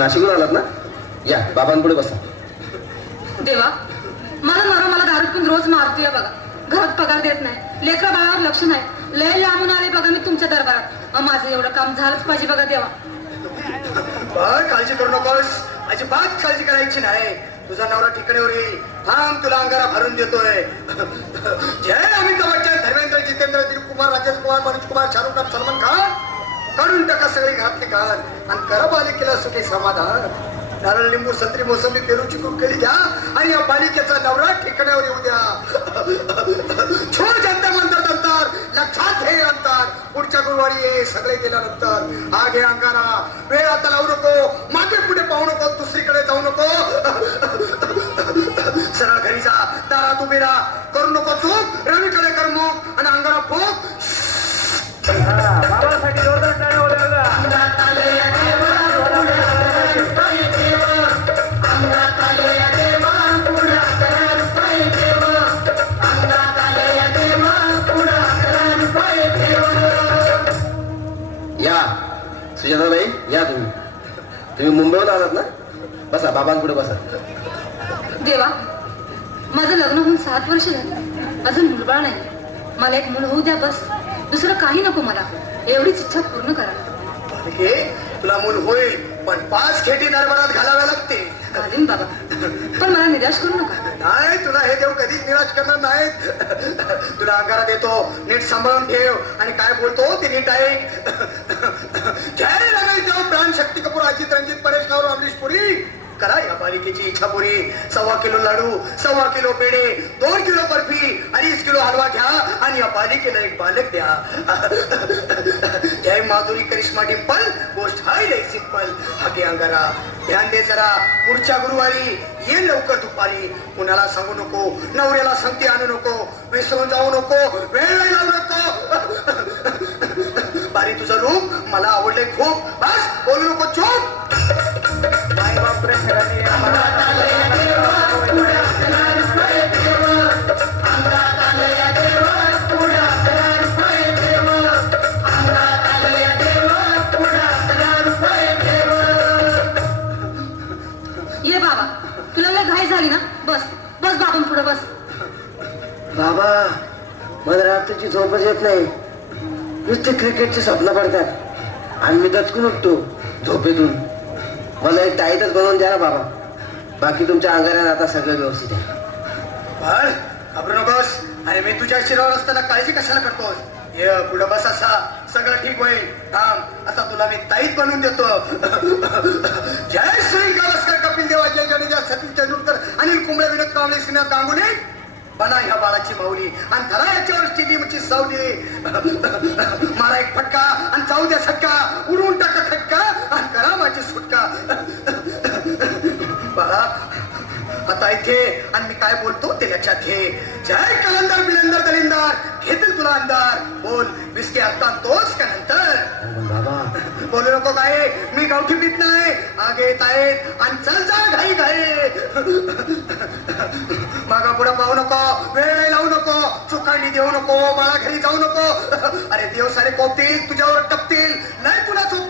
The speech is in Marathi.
नाशिकहून आलात ना? या बाबांपुढे बसा. देवा, मला नवरा मला दारू पिऊन रोज मारतोय बघा. घरात पगार देत नाही, लेकरा बाळावर लक्ष नाही. लय लांबून आले बघा मी तुमच्या दरबारात. माझं एवढं काम झालंच पाहिजे बघा देवा. काळजी करू नकोस, अजिबात काळजी करायची नाही. तुझा नवरा ठिकाणीवर येईल. थांब, तुला अंगारा भरून देतोय. जय अमिताभ बच्चन, धर्मेंद्र, जितेंद्र, दिलीप कुमार, राजेंद्र कुमार, मनोज कुमार, शाहरुख खान, सलमान खान, काढून टाका सगळी घातली घाण आणि करा बालिकेला सुखी समाधान. नारळ, लिंबू, संत्री, मोसंबी, पेरूची कुरकडी घ्या आणि या बालिकेचा नवरा ठिकाण्यावर येऊ द्या. छोड जनता म्हणतात अंतर, लक्षात घे अंतर. पुढच्या गुरुवारी ये, सगळे गेल्यानंतर. हा घे अंगारा, वेळ आता लावू नको, मागे पुढे पाहू नको, दुसरीकडे जाऊ नको. सरळ घरी जा, दारात उभे राहा, करू नको चूक, रवीकडे कर मुख आणि अंगारा फूक. बाबासाठी जोरदार टाळ्या होत्या. या सुजाताबाई, या तुम्ही मुंबईहून आलात ना? बसा, बाबांपुढे बसा. देवा, माझं लग्न होऊन 7 वर्ष झाली, अजून मुलबाळ नाही. मला एक मुलं होऊ द्या बस, दुसरं काही नको मला. एवढीच इच्छा पूर्ण करा. तुला मूल होईल, पण 5 खेटी दरबारात घालाव्या लागते. घालीन बाबा, पण मला निराश करू नका. नाही, तुला हे देव कधीच निराश करणार नाहीत. तुला अंगारा देतो, नीट सांभाळून ठेव आणि काय बोलतो ते नीट ऐक. जय रमेश देव, प्राण शक्ती कपूर, अजित रंजित, परेश नावर, अमरीश पुरी. करा या बालिकेची इच्छा पुरी. 1.25 किलो लाडू, 1.25 किलो पेढे, 2 किलो बर्फी, 2.5 किलो हलवा घ्या आणि या बालिकेला एक बालक द्या. जय माधुरी, करिश्मा, डिंपल, गोष्ट हाय लय सिंपल. हाके अंगारा, ध्यान दे जरा. पुढच्या गुरुवारी ये लवकर दुपारी. कुणाला सांगू नको, नवऱ्याला संगती आणू नको, विसरून जाऊ नको, वेळ नाही लावू नको. बारी, तुझं रूप मला आवडले खूप. बस, बोलू नको, चूप. ये बाबा, तुला लय घाई झाली ना? बस बस बाबा पुढे बस. बाबा, मला रात्रीची झोपच येत नाही. नुसते क्रिकेटचे स्वप्न पडतात आणि मी दचकून उठतो झोपेतून. मला एक टाईटच बनवून द्या ना बाबा. बाकी तुमच्या अंगाऱ्यात आता सगळं व्यवस्थित आहे. बाळ, घाबरू नकोस. अरे मी तुझ्या शिरावर असताना काळजी कशाला करतोस? ये पुढं बस, असा सगळं ठीक होईल. थांब, आता तुला मी ताईत बनवून देतो. जय सुनील गावस्कर, कपिल देव, अजय जडेजा, सचिन तेंडुलकर, अनिल कुंबळे, विनोद कांबळे, श्रीनाथ गांगुली. बना ह्या बाळाची माऊली आणि धरा याच्यावर स्टेडियमची सावली. मारा एक फटका आणि जाऊ द्या सटका, उडवून टाका खटका आणि करा माझी सुटका. बाळा, आता इथे आणि मी काय बोलतो ते लक्षात घे. जय कलंदर, बिलंदर, दलिंदर, घेतील तुला अंधार. बोल, विस्की आता तोच का नंतर? बाबा, बोलू नको काय, मी गावठी पीत नाही. आगे येत आहेत आणि चल जा घाई घाई. मागा पुढे पाहू नको, वेळ नाही लावू नको, चुकांडी देऊ नको, बाळा घरी जाऊ नको. अरे देव सारे कोपतील, तुझ्यावर टपतील, नाही तुला चूक